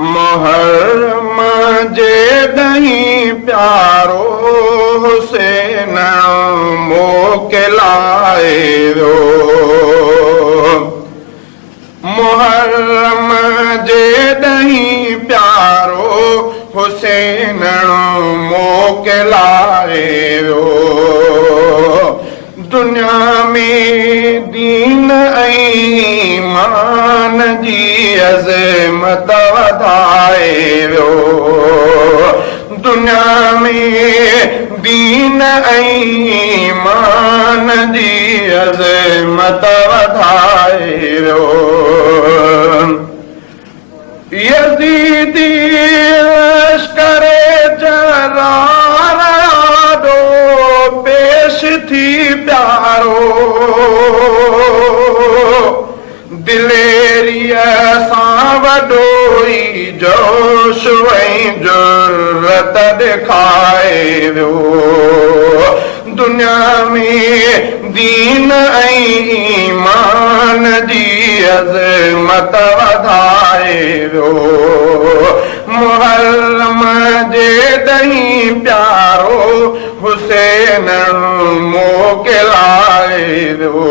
मुहर्रम जे ॾहीं प्यारो हुसैन मोकिलाए वियो। मुहर्रम जे ॾहीं प्यारो हुसैन मोकिलाए वियो। दुनिया में दीन ऐं ईमान जी अज़मत वधाए वियो। दुनिया में दीन ऐं ईमान जी अज़मत वधाए वियो। यज़ीदी लश्कर जरार ॾाढो पेश थी प्यारो। दिलेरीअ सां वॾो ई जोश ऐं जुर्रत ॾेखारे वियो। दुनिया में दीन ऐं ईमान जी अज़मत वधाए वियो। मुहर्रम जे ॾहीं प्यारो हुसैन मोकिलाए वियो।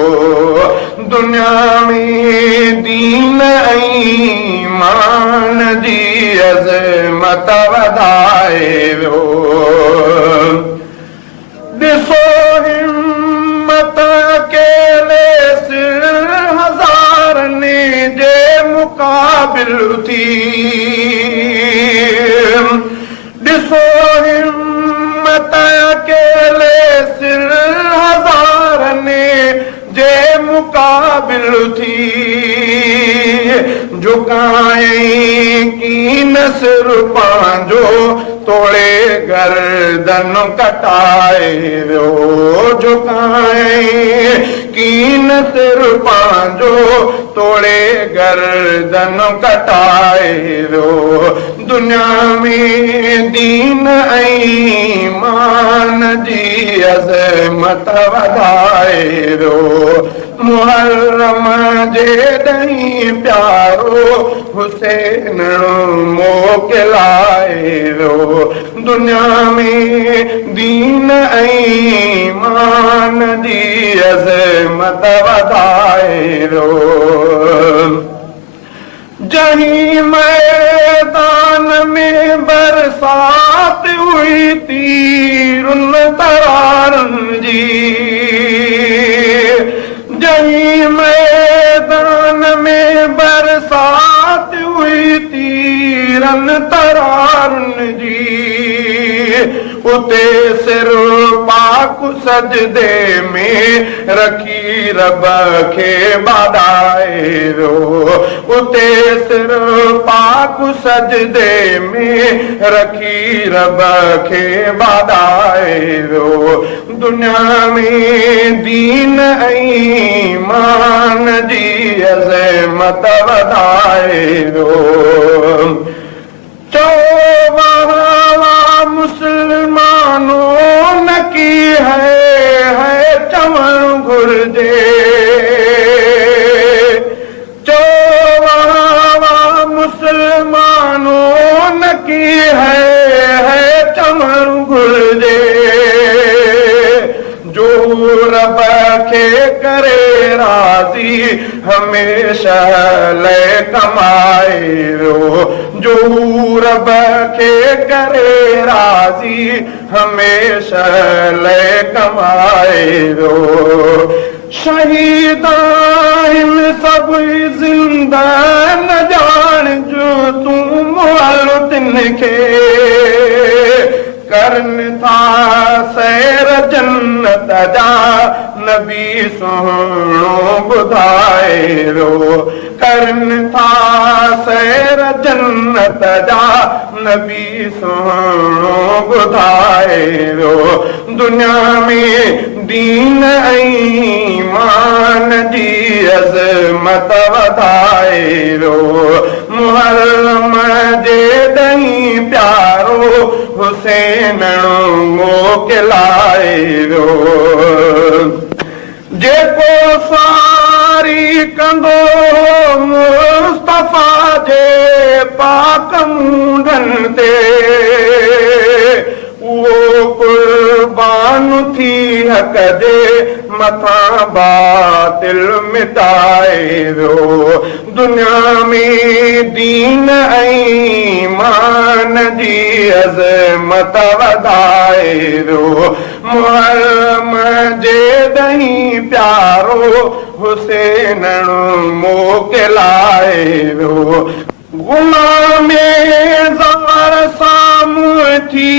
दुनिया में दीन ऐं ईमान जी अज़मत वधाए वियो। ॾिसो हिम्मत अकेले सिर हज़ारनि जे मुक़ाबिल थी। ॾिसो हिम्मत अकेले सिर हज़ारनि जे मुक़ाबिल थी। झुकायईं कीन सिर पंहिंजो तोड़े गर्दन कटाए वियो। झुकायईं कीन सिर पंहिंजो तोड़े गर्दन कटाए वियो। दुनिया में दीन ऐं ईमान जी अज़मत वधाए वियो। मुहर्रम जे ॾहीं प्यारो हुसैन मोकिलाए वियो। दुनिया में दीन ऐं ईमान जी अज़मत वधाए वियो। जहीं मैदान में बरसात हुई तीरुन तरारनि जी। जहीं मैदान में बरसात हुई तीरन तरारनि जी। उते सिर पाक सजदे में रखी रब खे बाॾाए वियो। उते सिर पाक सजदे में रखी रब खे बाॾाए वियो। दुनिया में दीन ऐं ईमान जी अज़मत वधाए वियो। चो मुसलमानों न की है चवण घुर्जे। चो मुसलमानों न की है चवण घुर्जे। जो रब खे करे राज़ी हमेशा ले कमाए वियो। जो रब खे करे राज़ी हमेशा ले कमाए वियो। शहीद आहिनि सभु ज़िंदा न ॼाण जो तूं मुअल तिन खे। करनि था सैर जन्नत जा नबी सुहिणो ॿुधाए वियो। करनि था सैर जन्नत जा नबी सुहिणो ॿुधाए वियो। दुनिया में दीन ऐं ईमान जी अज़मत वधाए वियो। मुहर्रम जे ॾहीं प्यारो हुसैन मोकिलाए वियो। जेको सारी कंदो मुस्तफ़ा जे पाक मुंडनि ते उहो कुर्बान थी हक़ जे मथां बातिल मिटाए वियो दुनिया में दीन ऐं ईमान जी अज़मत वधाए वियो मुहर्रम जे ॾहीं प्यारो हुसैन मोकिलाए वियो गुलाम ज़ार साम्हूं थी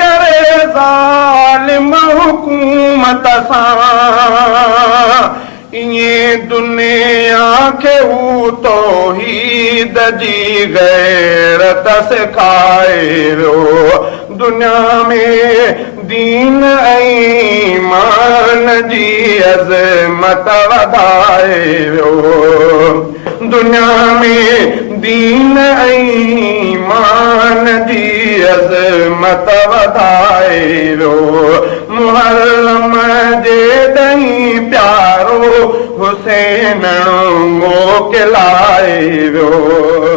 करे ज़ालिम हुकूमत सां इएं दुनिया खे हू तौहीद जी गैरत सिखाए वियो दुनिया में दीन ऐं ईमान जी अज़मत वधाए वियो दुनिया में दीन ऐं ईमान जी अज़मत वधाए वियो मुहर्रम जे ॾहीं प्यारो हुसैन मोकिलाए वियो